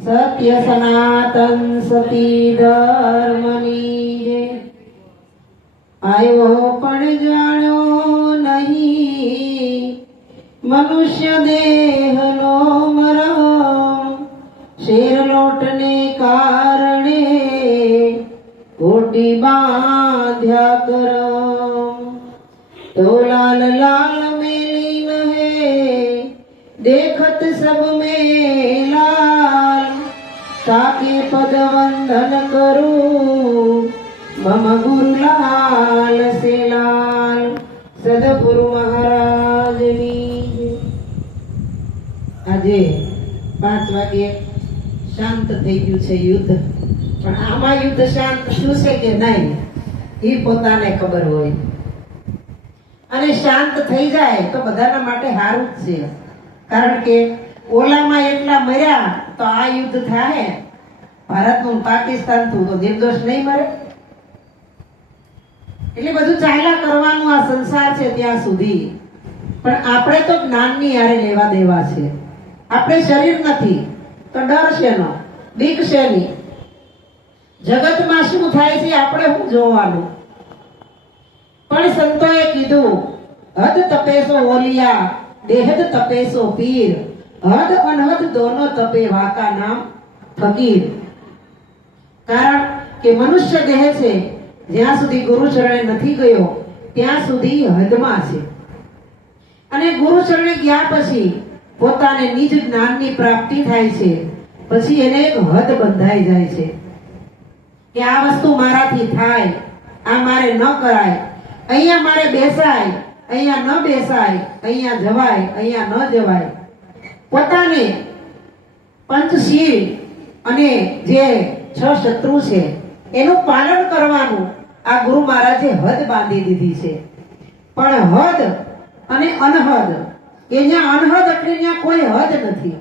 સત્ય સનાતન સતી ધર્મની જય। આવ્યો પણ જાણ્યો નહીં મનુષ્ય દેહનો મરમ, શેર લોટને કારણે કોટી બાંધ્યા કરમ। તો લાલ લાલ મેલી નહે देखत सब में लाल, ताके पद वंदन करूं मम गुरु लाल से लाल। सदगुरु महाराज ની આજે 5 વાગે શાંત થઈ ગયું છે યુદ્ધ, પણ આમાં યુદ્ધ શાંત થયું છે કે નહીં એ પોતાને ખબર હોય, અને શાંત થઈ જાય તો બધાના માટે સારું જ છે। કારણ કે ઓલામાં એટલા મર્યા તો આ યુદ્ધ થાય ભારતનું પાકિસ્તાન થયું તો નિર્દોષ નહીં મરે। એટલે બધું ચાલ્યા કરવાનું આ સંસાર છે ત્યાં સુધી, પણ આપણે તો જ્ઞાનની હારે લેવા દેવા છે। આપણે શરીર નથી તો ડર શેનો, બીક શેની? જગતમાં શું થાય છે આપણે શું જોવાનું? પણ સંતોએ કીધું હદ તપેસો ઓલિયા बेहद तपे सो पीर, हद अनहद दोनों तपे वाका नाम फकीर। कारण के मनुष्य देह छे ज्यां सुधी गुरु चरणे नथी गयो त्यां सुधी हदमां छे, अने गुरु चरणे गया पछी पोताने निज ज्ञाननी प्राप्ति थाय छे, पछी एने एक हद बंधाई जाय छे के आ वस्तु माराथी थाय, आ मारे न कराय, अहींया मारे बेसाय, અહીંયા ન બેસાય, અહીંયા જવાય, અહીંયા ન જવાય। પોતાને પંચશીલ અને જે 6 શત્રુ છે એનું પાલન કરવાનું આ ગુરુ મહારાજે હદ બાંધી દીધી છે। પણ હદ અને અનહદ, એ જ્યાં અનહદ એટલે ત્યાં કોઈ હદ નથી,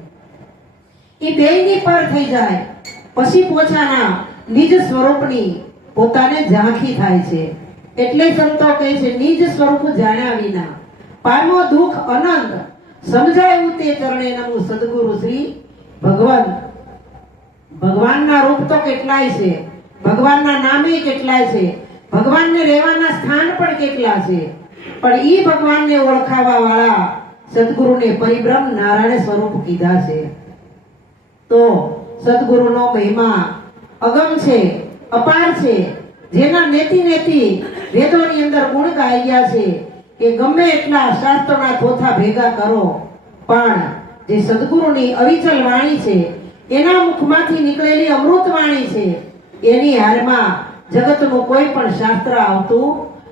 એ બેયની પર થઈ જાય પછી પોતાના નિજ સ્વરૂપની પોતાને ઝાંખી થાય છે। એટલે સંતો કહે છે નિજ સ્વરૂપ જાણ્યા વિના પામો દુઃખ અનંત, સમજાયું તે ચરણે નમું સદગુરુ શ્રી ભગવાન। ભગવાનના રૂપ તો કેટલાય છે, ભગવાનના નામે કેટલાય છે, ભગવાનને રહેવાના સ્થાન પણ કેટલા છે, પણ ઈ ભગવાનને ઓળખાવા વાળા સદગુરુને પરિબ્રહ્મ નારાયણ સ્વરૂપ કીધા છે। તો સદગુરુનો મહિમા અગમ છે, અપાર છે, જેના નેતિ નેતિ વેદોની અંદર ગુણ ગાઈ ગયા છે કે ગમે એટલા શાસ્ત્રોના થોથા ભેગા કરો પણ જે સદગુરુની અવિચલ વાણી છે, એના મુખમાંથી નીકળેલી અમૃત વાણી છે, એની હારમાં જગતનું કોઈ પણ શાસ્ત્ર આવતું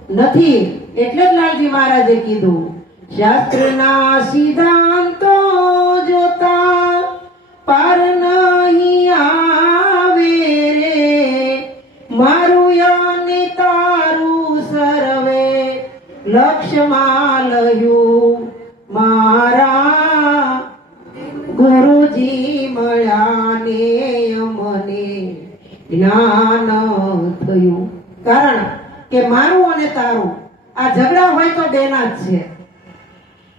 નથી। એટલે જ લાલજી મહારાજે કીધું શાસ્ત્રના સિદ્ધાંતો જોતા પાર નહીં આવે રે, મારું યાને તારું સર્વે લક્ષ્યમાં લયું, મારા ગુરુજી મળ્યાને અમને જ્ઞાન થયું। કારણ કે મારું અને તારું આ ઝઘડા હોય તો બેના જ છે,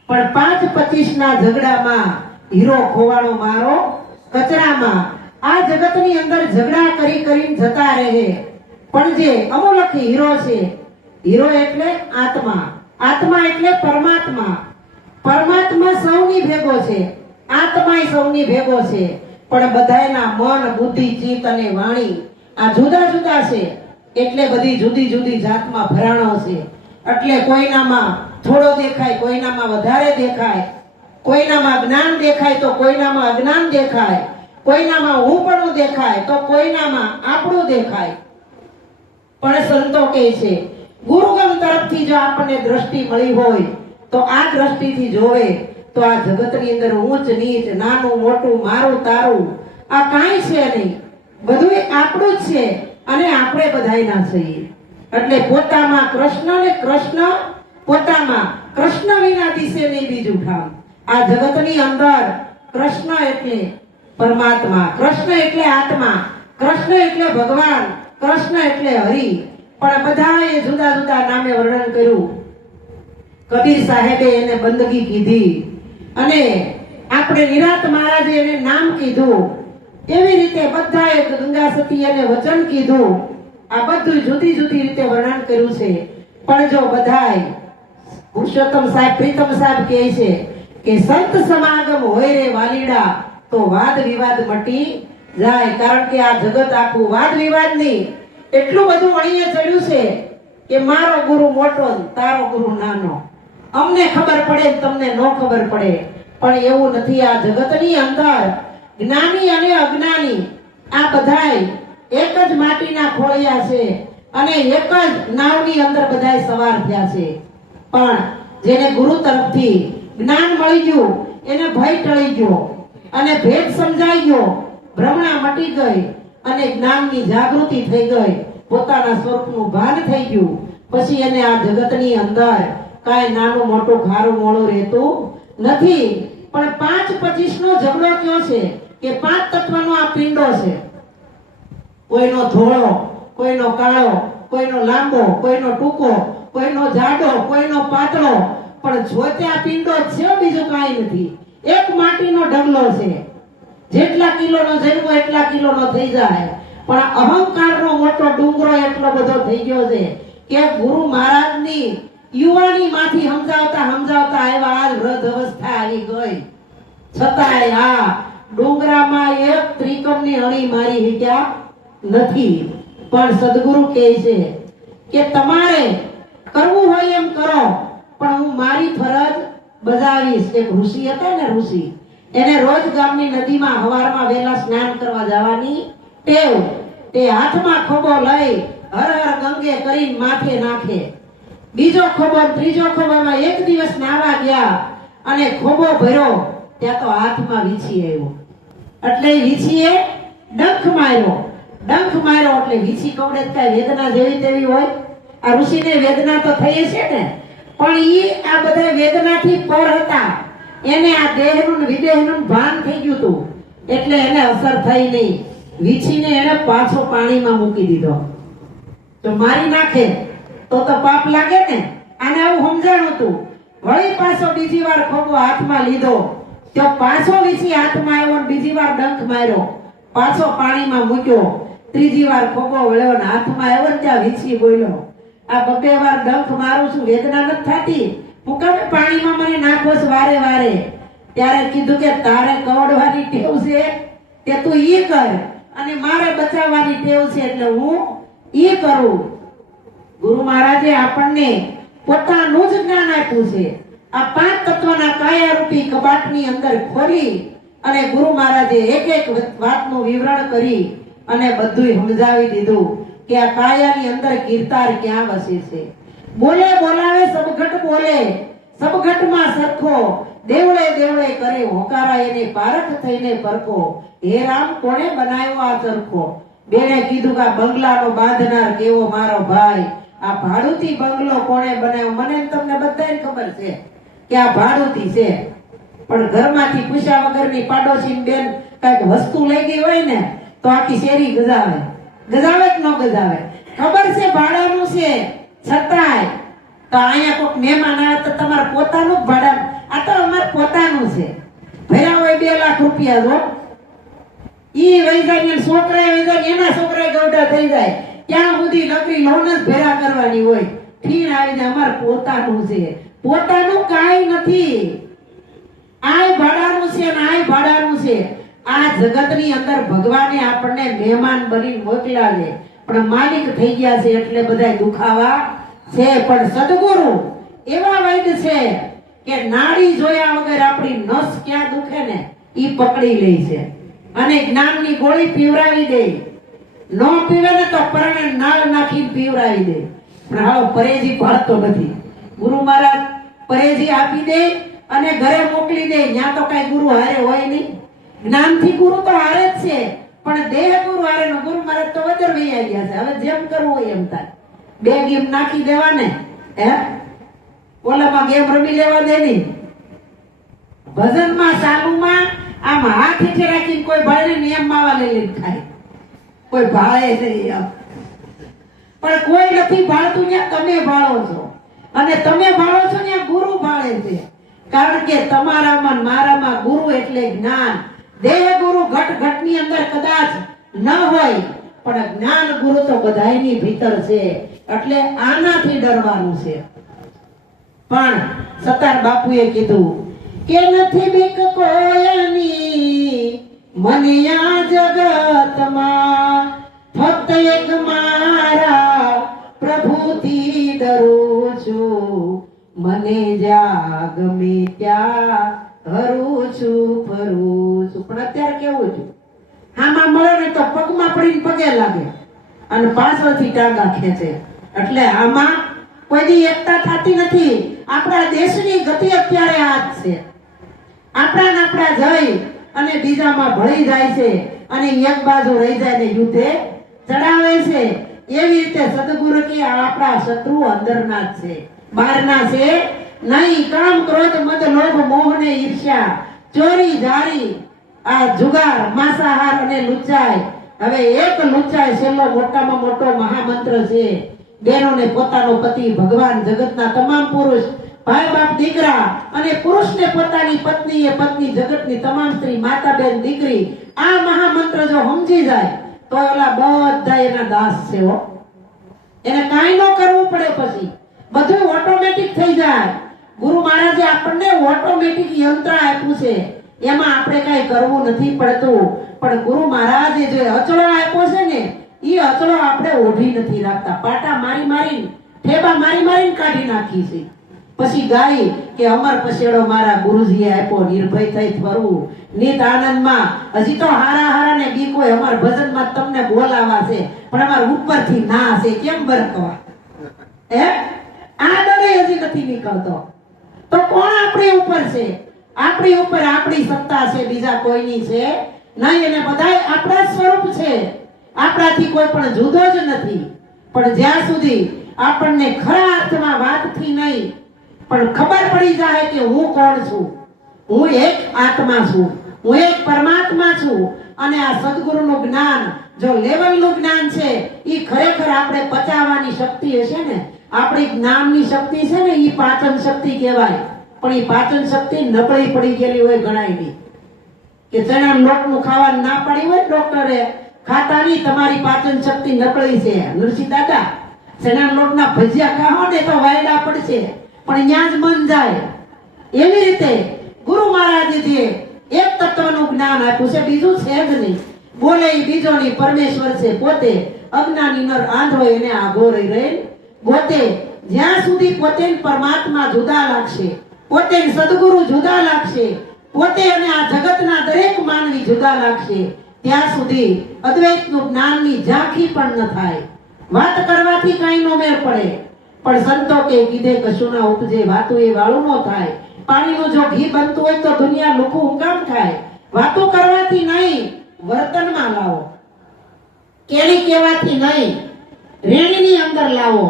પણ 5-25 ના ઝઘડામાં હીરો ખોવાડો મારો કચરામાં। આ જગતની અંદર ઝઘડા કરી કરીને જતા રહે, પણ જે અમૂલક હીરો છે, હીરો એટલે આત્મા, આત્મા એટલે પરમાત્મા, પરમાત્મા સૌની ભેગો છે, આત્મા સૌની ભેગો છે, પણ બધાયના મન બુદ્ધિ ચિત્ત અને વાણી આ જુદા જુદા છે, એટલે બધી જુદી જુદી જાતમાં ભરાણો છે। એટલે કોઈનામાં થોડો દેખાય, કોઈનામાં વધારે દેખાય, કોઈનામાં જ્ઞાન દેખાય તો કોઈનામાં અજ્ઞાન દેખાય, કોઈનામાં હુંપણું દેખાય તો કોઈનામાં આપણું દેખાય। પણ સંતો કહે છે ગુરુગમ તરફથી જો આપણને દ્રષ્ટિ મળી હોય તો આ દ્રષ્ટિથી જોવે તો આ જગતની અંદર ઊંચ નીચ, નાનું મોટું, મારું તારું આ કાંઈ છે નહીં, બધું આપણું જ છે અને આપણે બધાયના છીએ। એટલે પોતામાં કૃષ્ણ ને કૃષ્ણ પોતામાં, કૃષ્ણ વિના દિશે નહીં બીજું ઠામ। આ જગતની અંદર કૃષ્ણ એટલે પરમાત્મા, કૃષ્ણ એટલે આત્મા, કૃષ્ણ એટલે ભગવાન, કૃષ્ણ એટલે હરિ, પણ બધાએ જુદા જુદા નામે વર્ણન કર્યું। કબીર સાહેબે એને બંદગી કીધી અને આપણે નિરાત મહારાજે એને નામ કીધું, એવી રીતે બધાએ ગંગા સતી એને વચન કીધું. આ બધું જુદી જુદી રીતે વર્ણન કર્યું છે. પણ જો બધાય પુરુષોત્તમ સાહેબ પ્રીતમ સાહેબ કહે છે કે સંત સમાગમ હોય રે વાલીડા તો વાદ વિવાદ મટી જાય. કારણ કે આ જગત આખું વાદ વિવાદની એટલું બધું અણીએ ચડ્યું છે કે મારો ગુરુ મોટો તારો ગુરુ નાનો, અમને ખબર પડે તમને ન ખબર પડે. પણ એવું નથી. આ જગતની અંદર જ્ઞાની અને અજ્ઞાની આ બધાય એક જ માટીના ખોળિયા છે અને એક જ નાવની અંદર બધાય સવાર થયા છે. પણ જેને ગુરુ તરફથી જ્ઞાન મળી ગયું એને ભય ટળી ગયો અને ભેદ સમજાઈ ગયો, ભ્રમણા મટી ગઈ અને જ્ઞાનની જાગૃતિ થઈ ગઈ, પોતાના સ્વરૂપનું ભાન થઈ ગયું. પછી એને આ જગતની અંદર કાંઈ નાનું મોટું ખારું મોળું રહેતું નથી. પણ 5-25 નો ઝઘડો કયો છે કે 5 તત્વનો આ પિંડો છે. કોઈનો ધોળો, કોઈનો કાળો, કોઈનો લાંબો, કોઈનો ટૂંકો, કોઈનો જાડો, કોઈનો પાતળો, પણ જોતે આ પિંડો છે, બીજું કાંઈ નથી. એક માટીનો ઢગલો છે. જેટલા કિલોનો જન્મો એટલા કિલોનો થઈ જાય. પણ અહંકારનો મોટો ડુંગરો એટલો બધો થઈ ગયો છે કે ગુરુ મહારાજની યુવાની માંથી સમજાવતા આવ્યા, આજ વૃદ્ધ અવસ્થા આવી ગઈ, છતાંય આ ડુંગરામાં એક ત્રિકમની અણી મારી હિક્યા નથી. પણ સદગુરુ કહે છે કે તમારે કરવું હોય એમ કરો, પણ હું મારી ફરજ બજાવીશ. એક ઋષિ હતા ને, ઋષિ એને રોજ ગામની નદીમાં હવારમાં વહેલા સ્નાન કરવા જવાની ટેવ. તે હાથમાં ખોબો લઈ હર હર ગંગે કરીને માથે નાખે. બીજો ખોબો, ત્રીજો ખોબામાં એક દિવસ નાવા ગયા અને ખોબો ભર્યો, ત્યાં તો હાથમાં વીછી આવ્યો. એટલે વીછીએ ડંખ માર્યો. ડંખ માર્યો એટલે વીછી કવડે કઈ વેદના જેવી તેવી હોય? આ ઋષિને વેદના તો થઈ છે ને, પણ ઈ આ બધા વેદનાથી પર હતા. એને આ દેહનું વિદેહનું ભાન થઈ ગયું હતું, એટલે એને અસર થઈ નહીં. વીછીને એને પાછો પાણીમાં મૂકી દીધો. તો મારી નાખે તો પાપ લાગે ને. આને આવું સમજાણું હતું. વળી પાછો બીજી વાર ખોબો હાથમાં લીધો, તો પાછો વીછી હાથમાં આવ્યો, બીજી વાર ડંખ માર્યો, પાછો પાણીમાં મૂક્યો. ત્રીજી વાર ખોબો વળ્યો ને હાથમાં આવ્યો ને ત્યાં વીછી બોલ્યો, આ 2 વાર ડંખ મારું છું, વેદના નથી થતી, હું કેમ પાણીમાં મને નાખો છો વારે વારે? ત્યારે કીધું કે તારે કવડવાની ટેવ છે કે તું ઈ કર, અને મારે બચાવવાની ટેવ છે એટલે હું ઈ કરું. ગુરુ મહારાજે આપણને પોતાનું જ જ્ઞાન આપ્યું છે. આ 5 તત્વના કાયારૂપી કબાટની અંદર ખોલી અને ગુરુ મહારાજે એક એક વાતનું વિવરણ કરી અને બધું સમજાવી દીધું કે આ કાયાની અંદર કીર્તાર ક્યાં વસે છે. બોલે બોલાવે સબઘટ બોલે, સબઘટમાં સરખો, દેવળે દેવળે કરે હોકારા, એને પારખ થઈને પરખો. હે રામ કોણે બનાવ્યો આ ચરખો? બેને કીધું કે આ બંગલાનો બાંધનાર કેવો મારો ભાઈ, આ ભાડુતી બંગલો કોણે બનાવ્યો? મને તમને બધાને ખબર છે કે આ ભાડુતી છે, પણ ઘરમાંથી પૂછ્યા વગરની પાડોશી બેન કઈક વસ્તુ લઈ ગઈ હોય ને તો આખી શેરી ગજાવે. ગજાવે કે ન ગજાવે? ખબર છે ભાડાનું છે, છતાંય તો અહીંયા કોઈક મહેમાન આવે તો તમારે પોતાનું ભાડા, આ તો અમારે પોતાનું છે, ભર્યા હોય 2 લાખ રૂપિયા. જો ઈ વૈજાની છોકરા વૈજાની એના છોકરા ગૌડા થઈ જાય ત્યાં સુધી નકરી લોન જ ભેરા કરવાની હોય. ફીણ આવીને અમારે પોતાનું છે, પોતાનું કાંઈ નથી. આય ભાડાનું છે અને આય ભાડાનું છે. આ જગતની અંદર ભગવાને આપણને મહેમાન બની મોકલ્યા છે, પણ માલિક થઈ ગયા છે એટલે બધા દુખાવા છે. પણ સદગુરુ એવા વૈદ છે કે નાડી જોયા વગર આપણી નસ ક્યાં દુખે ને ઈ પકડી લે છે અને જ્ઞાનની ગોળી પીવરાવી દે. ન પીવે ને તો પરણે નાળ નાખી પીવરાવી દે. પણ હાલો પરેજી પાડતો નથી. ગુરુ મહારાજ પરેજી આપી દે અને ઘરે મોકલી દે. ત્યાં તો કઈ ગુરુ હારે હોય નહીં. જ્ઞાનથી ગુરુ તો હારે જ છે, પણ દેહ ગુરુ હારે નો. ગુરુ મહારાજ તો વદર વૈયા ગયા છે. હવે જેમ કરવું હોય એમ થાય. 2 ગેમ નાખી દેવાને, હે ઓલામાં ગેમ રમી લેવા દે નહીં. ભજનમાં સાલુમાં આમ હાથ હેઠે રાખીને કોઈ ભાળે ને એમ માવા લઈ લઈને ખાય. કોઈ ભાળે નહીં. પણ કોઈ નથી ભાળતું, ત્યાં તમે ભાળો છો અને તમે ભાળો છો ત્યાં ગુરુ ભાળે છે. કારણ કે તમારામાં ને મારામાં ગુરુ એટલે જ્ઞાન. દેહ ગુરુ ઘટ ઘટની અંદર કદાચ ન હોય, પણ જ્ઞાન ગુરુ તો બધાયની ભીતર છે. એટલે આનાથી ડરવાનું છે. પણ સતાર બાપુએ કીધું કે નથી બીક કોઈની મને આ જગતમાં, ફક્ત એક મારા પ્રભુથી ડરું છું. મને જ્યાં ગમે ત્યાં હરું છું ફરું છું. પણ અત્યારે કેવું છે, આમાં મળે ને તો પગમાં પડીને પગે લાગે અને પાછળથી ટાંગા ખેંચે. એટલે આમાં કોઈ દી એકતા થતી નથી. આપણા દેશની ગતિ અત્યારે આ જ છે. આપણા જઈ અને બીજામાં ભળી જાય છે અને એક બાજુ રહી જાય ને યુદ્ધે ચડાવે છે. એવી રીતે સદગુરુ કે આપણા શત્રુ અંદરના જ છે, બહારના છે નહીં. કામ ક્રોધ મદ લોભ મોહ ને ઈર્ષ્યા, ચોરી જારી, આ જુગાર, માંસાહાર અને લુચ્ચાઈ. હવે એક લુચ્ચાઈ છેલ્લો મોટામાં મોટો મહામંત્ર છે. બહેનોને પોતાનો પતિ ભગવાન, જગતના તમામ પુરુષ, ભાઈ બાપ દીકરા, અને પુરુષને પોતાની પત્ની, એ પત્ની જગતની તમામ સ્ત્રી, માતા બેન દીકરી. આ મહામંત્ર જો સમજી જાય તો ઓલા બધા એના દાસ છે હો. એને કાંઈ ન કરવું પડે, પછી બધું ઓટોમેટિક થઈ જાય. ગુરુ મહારાજે આપણને ઓટોમેટિક યંત્ર આપ્યું છે, એમાં આપણે કાંઈ કરવું નથી પડતું. પણ ગુરુ મહારાજે જે અચળો આપ્યો છે ને, એ અચળો આપણે ઓઢી નથી રાખતા. પાટા મારી મારી, ઠેબા મારી મારીને કાઢી નાખી છે. પછી ગાય કે અમર પછેડો મારા ગુરુજીએ આપ્યો, નિર્ભય થઈ ફરવું નિત આનંદમાં. હજી તો હારા હારા ને બી કોઈ અમાર ભજનમાં તમને બોલાવા છે, પણ અમાર ઉપરથી ના છે. કેમ બરકવા હે? આ ડરે હજી નથી નીકળતો. તો કોણ આપણી ઉપર છે? આપણી ઉપર આપણી સત્તા છે, બીજા કોઈની છે નહીં. અને બધાય આપણા સ્વરૂપ છે, આપણાથી કોઈ પણ જુદો જ નથી. પણ જ્યાં સુધી આપણને ખરા અર્થમાં વાતથી નહીં પણ ખબર પડી જાય કે હું કોણ છું, હું એક આત્મા છું, હું એક પરમાત્મા છું. અને આ સદગુરુનું જ્ઞાન જો લેવલનું જ્ઞાન છે, એ ખરેખર આપણે પચાવવાની શક્તિ હશે ને, આપણી જ્ઞાનની શક્તિ છે ને, એ પાચન શક્તિ કહેવાય. પણ એ પાચન શક્તિ નબળી પડી ગયેલી હોય ઘણાયની. કે ચણા લોટનું ખાવાનું ના પાડી હોય ડોક્ટરે, ખાતા નહીં, તમારી પાચન શક્તિ નબળી છે. નરસિંહ દાદા ચણા લોટના ભજીયા ખાઓ ને તો વાયડા પડશે, પણ ત્યાં જ મન જાય. એવી રીતે ગુરુ મહારાજે જે એક તત્વનું જ્ઞાન આપ્યું છે, બીજું છે જ નહીં. બોલે એ બીજો નહીં, પરમેશ્વર છે પોતે. અજ્ઞાની નર આંધળો એને આઘો રહી રહે પોતે. જ્યાં સુધી પોતે પરમાત્મા જુદા લાગશે, પોતે સદગુરુ જુદા લાગશે, પોતે અને આ જગતના દરેક માનવી જુદા લાગશે, ત્યાં સુધી અદ્વૈતનું જ્ઞાનની ઝાંખી પણ ન થાય. વાત કરવાથી કાંઈ નો મેળ પડે, પણ સંતો કે કીધે કશું ના ઉપજે, વાતું એ વાળું ન થાય. પાણીનું જો ઘી બનતું હોય તો દુનિયા લુખું હુકામ થાય. વાતો કરવાથી નહીં, વર્તનમાં લાવો. કેળી કહેવાથી નહીં, રેણીની અંદર લાવો.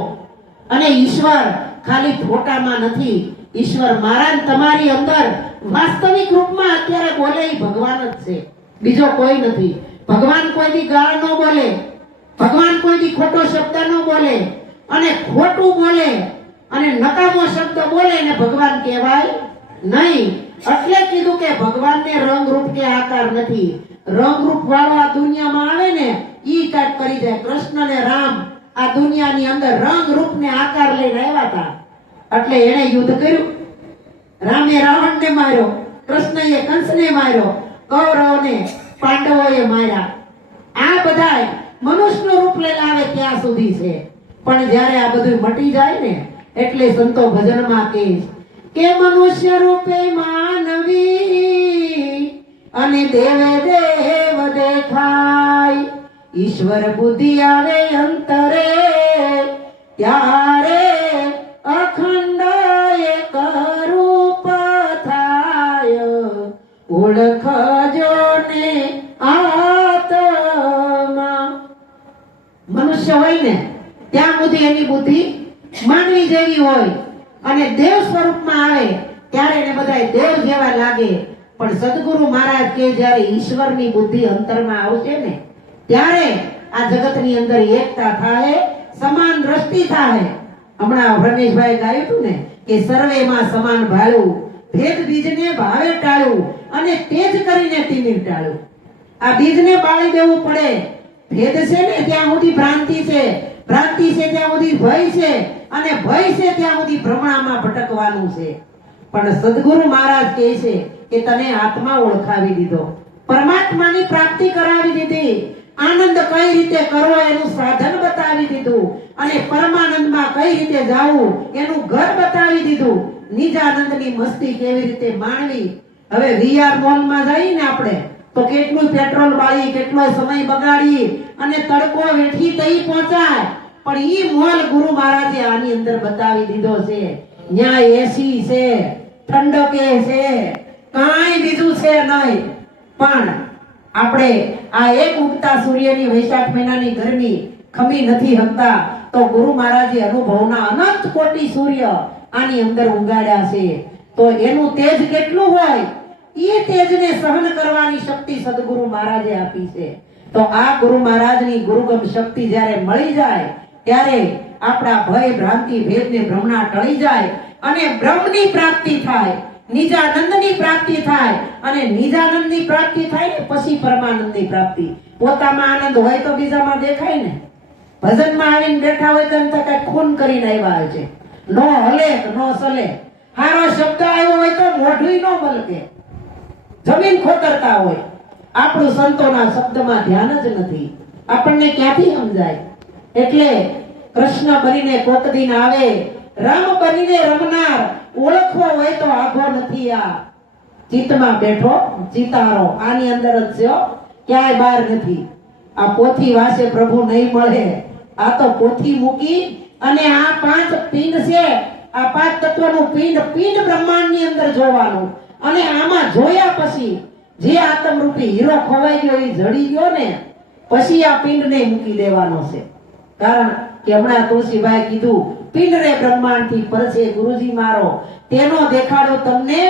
અને ઈશ્વર ખાલી ફોટામાં નથી, ઈશ્વર મારા ને તમારી અંદર વાસ્તવિક રૂપમાં અત્યારે બોલે એ ભગવાન જ છે, બીજો કોઈ નથી. ભગવાન કોઈ દી ગાળ ન બોલે, ભગવાન કોઈ દી ખોટો શબ્દ ન બોલે, અને ખોટું બોલે અને નકામો શબ્દ બોલે ને ભગવાન કહેવાય નહીં. એટલે કીધું કે ભગવાનને રંગ રૂપ કે આકાર નથી. રંગ રૂપ વાળો આ દુનિયામાં આવે ને, ઈ કાટ કરી જાય. કૃષ્ણ ને રામ આ દુનિયાની અંદર રંગ રૂપ ને આકાર લઈને આવ્યા હતા, એટલે એને યુદ્ધ કર્યું. રામે રાવણને માર્યો, કૃષ્ણએ કંસને માર્યો, કૌરવને પાંડવોએ માર્યા. આ બધા મનુષ્યનું રૂપ લઈને આવે ત્યાં સુધી છે. પણ જ્યારે આ બધું મટી જાય ને, એટલે સંતો ભજનમાં કહે કે મનુષ્ય રૂપે માનવી અને દેવે દેવ દેખાય. ઈશ્વર બુદ્ધિ આવે અંતરે, ત્યારે અખંડ એક રૂપ થાય. ઓળખજો ને આત્મા. મનુષ્ય હોય ને ત્યાં સુધી એની બુદ્ધિ માનવી જેવી હોય, અને દેવ સ્વરૂપમાં આવે ત્યારે એને બધા દેવ જેવા લાગે. પણ સદગુરુ મહારાજ કે જ્યારે ઈશ્વરની બુદ્ધિ અંતરમાં આવશે ને, ત્યારે આ જગતની અંદર એકતા થાય, સમાન દ્રષ્ટિ થાય. હમણાં રમેશભાઈ ગાયું હતું ને કે સર્વેમાં સમાન ભાળ્યું, ભેદ બીજને ભાવે ટાળ્યું અને તેજ કરીને તિમિર ટાળ્યું. આ બીજને બાળી દેવું પડે. ભેદ છે ને ત્યાં સુધી ભ્રાંતિ છે, ભ્રાંતિ છે ત્યાં સુધી ભય છે, અને ભય છે ત્યાં સુધી ભ્રમણામાં ભટકવાનું છે. પણ સદગુરુ મહારાજ કહે છે કે તને આત્મા ઓળખાવી દીધો, પરમાત્માની પ્રાપ્તિ કરાવી દીધી, આનંદ કઈ રીતે કરવો એનું સાધન બતાવી દીધું, અને પરમાનંદમાં કઈ રીતે જાવું એનું ઘર બતાવી દીધું, નિજાનંદની મસ્તી કેવી રીતે માણવી. હવે વીઆર મોલમાં જઈને આપણે તો કેટલું પેટ્રોલ બાળી, કેટલો સમય બગાડી અને તડકો વેઠી તઈ પહોંચાય, પણ ઈ મોલ ગુરુ મહારાજે આની અંદર બતાવી દીધો છે. ન્યા એસી છે, ઠંડકે છે, કાંઈ બીજું છે નહીં. પણ આપણે આ એક ઉગતા સૂર્યની વૈશાખ મહિનાની ગરમી ખમી નથી હકતા, તો ગુરુ મહારાજે અનુભવના અનંત કોટી સૂર્ય આની અંદર ઉગાડ્યા છે. તો એનું તેજ કેટલું હોય, એ તેજને સહન કરવાની શક્તિ સદગુરુ મહારાજે આપી છે. તો આ ગુરુ મહારાજની ગુરુગમ શક્તિ જ્યારે મળી જાય ત્યારે આપણા ભય ભ્રાંતિ ભેદને ભ્રમણા ટળી જાય અને બ્રહ્મની પ્રાપ્તિ થાય, નિજાનંદની પ્રાપ્તિ થાય, અને નિજાનંદની પ્રાપ્તિ થાય ને પછી પરમાનંદની પ્રાપ્તિ. પોતામાં આનંદ હોય તો બીજામાં દેખાય ને. ભજનમાં આવીને બેઠા હોય તો એમ તો કઈ ખૂન કરીને આવ્યા છે, નો હલે નો સલે. હારો શબ્દ આવ્યો હોય તો મોઢું નો બલકે, જમીન ખોતરતા હોય. આપણું સંતોના શબ્દમાં ધ્યાન જ નથી, આપણને ક્યાંથી સમજાય? એટલે કૃષ્ણ બનીને કોક દિન આવે, રામ બનીને રમનાર, ઓળખવો હોય તો આઘો નથી આ ચિત્તમાં બેઠો ચિતારો, આની અંદર જ છે, ક્યાંય બહાર નથી. આ પોથી વાસે પ્રભુ નહીં મળે. આ તો પોથી મૂકી અને આ પાંચ પિંડ છે, આ પાંચ તત્વનું પિંડ પિંડ બ્રહ્માંડની અંદર જોવાનું, અને આમાં જોયા પછી જે આત્મરૂપી હીરો ખોવાઈ ગયો એ જડી ગયો ને, પછી આ પિંડને મૂકી દેવાનો છે. કારણ કે હમણાં તુલસીભાઈ કીધું પિંડને બ્રહ્માંડથી પરસે ગુરુજી મારો, તેનો દેખાડો તમને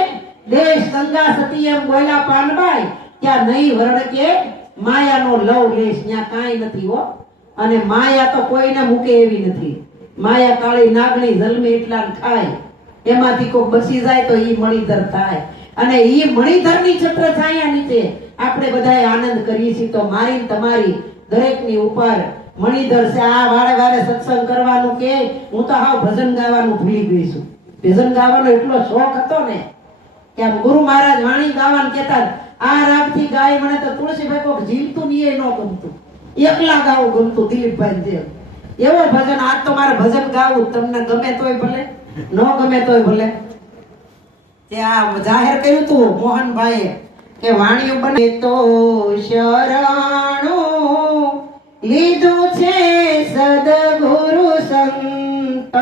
દેશ ગંગા સતી એમ બોલ્યા પાનબાઈ, ત્યાં નહીં વર્ણ કે માયાનો લવ લેશ, ત્યાં કાંઈ નથી હો. અને માયા તો કોઈને મૂકે એવી નથી. માયા કાળી નાગણી જન્મે એટલા ખાય, એમાંથી કોઈ બસી જાય તો ઈ મણિધર થાય, અને ઈ મણિધરની છત્ર છાયા નીચે આપણે બધાએ આનંદ કરીએ છીએ. તો મારી તમારી દરેકની ઉપર મણિધર છે. આ વારે વારે સત્સંગ કરવાનું કે હું તો હાવ ભજન ગાવાનું ભૂલી ગઈ છું. ભજન ગાવાનો એટલો શોખ હતો ને કે આમ ગુરુ મહારાજ વાણી ગાવાનું કહેતા, આ રાગથી ગાય મને તો તુલસીભાઈ કોક જીવતું નહીં એ ન ગમતું, એકલા ગાવું ગમતું દિલીપભાઈ જેમ. એવો ભજન, આજ તો મારે ભજન ગાવું, તમને ગમે તોય ભલે, ન ગમે તોય ભલે. ત્યાં જાહેર કર્યું તું મોહનભાઈએ કે વાણીઓ બને તો શરણું લીધું છે સદગુરુ સંતનું,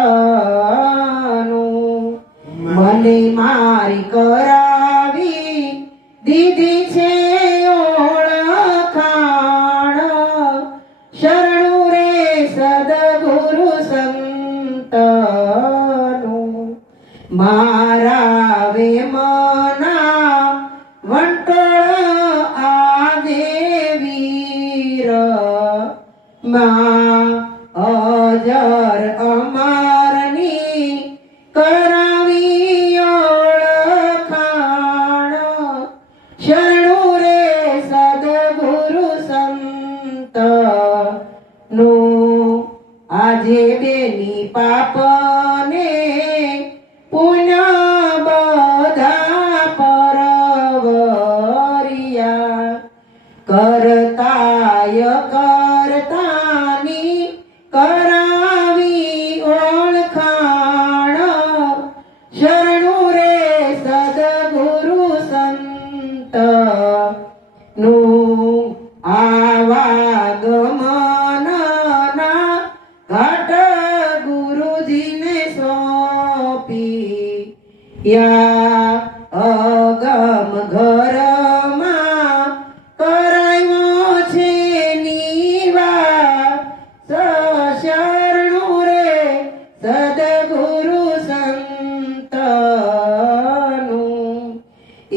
મને મારી કરાવી દીધી છે ઓળખાણ, શરણું રે સદગુરુ સંતનું. મારા વે મના વંટોળ આગે વીર, માં અજર અમરની કરાવી ઓળખાણ, શરણું રે સદગુરુ સંતનું. આજે બેની પાપને પુનઃ બધા પરવરિયા, કરતાય કરતાની કરાવી ઓળખાણ, શરણું રે સદગુરુ સંતનું. આવાગમનના ઘાટ ગુરુજીને સોંપી, યા અગમ ઘરમાં કરાયો છે નીવા, શરણું રે સદગુરુ સંતનું.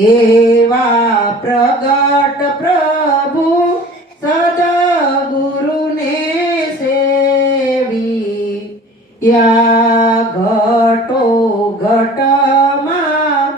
એવા પ્રગટ પ્રભુ સદગુરુને સેવી, યા ઘટો ઘટમાં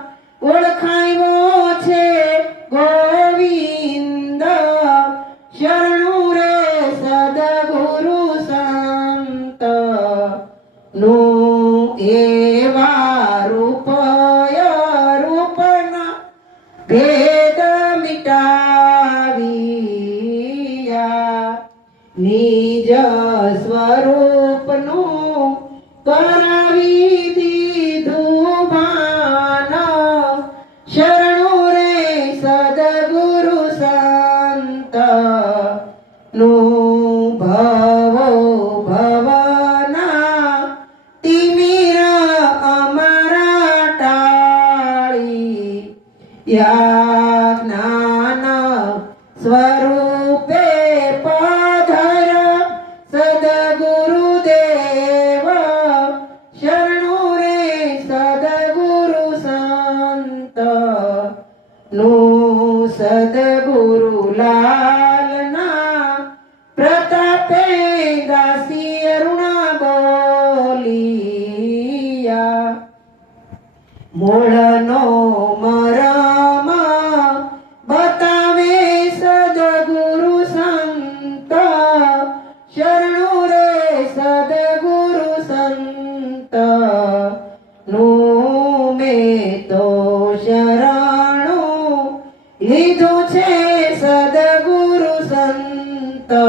નિજ સ્વરૂપનું કરાવી દીધું ભાન શરણો રે સદગુરુ સંત નું ભવો ભવના તિમિર અમારા ટાળી યા જ્ઞાન સ્વરૂપે પધર સદગુરુદેવ શરણો રે સદગુરુ સંત નું સદગુરુ લાલના પ્રતાપે દાસી અરુણા બોલિયા મૂળનો મરમ બતાવે સદગુરુ સંત શરણો રે સદગુરુ સંત નું મેં તો શરણું લીધું છે સદગુરુ સંતનું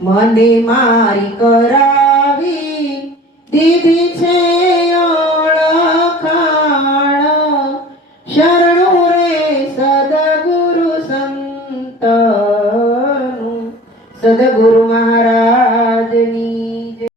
મને મારી કરાવી દીધી છે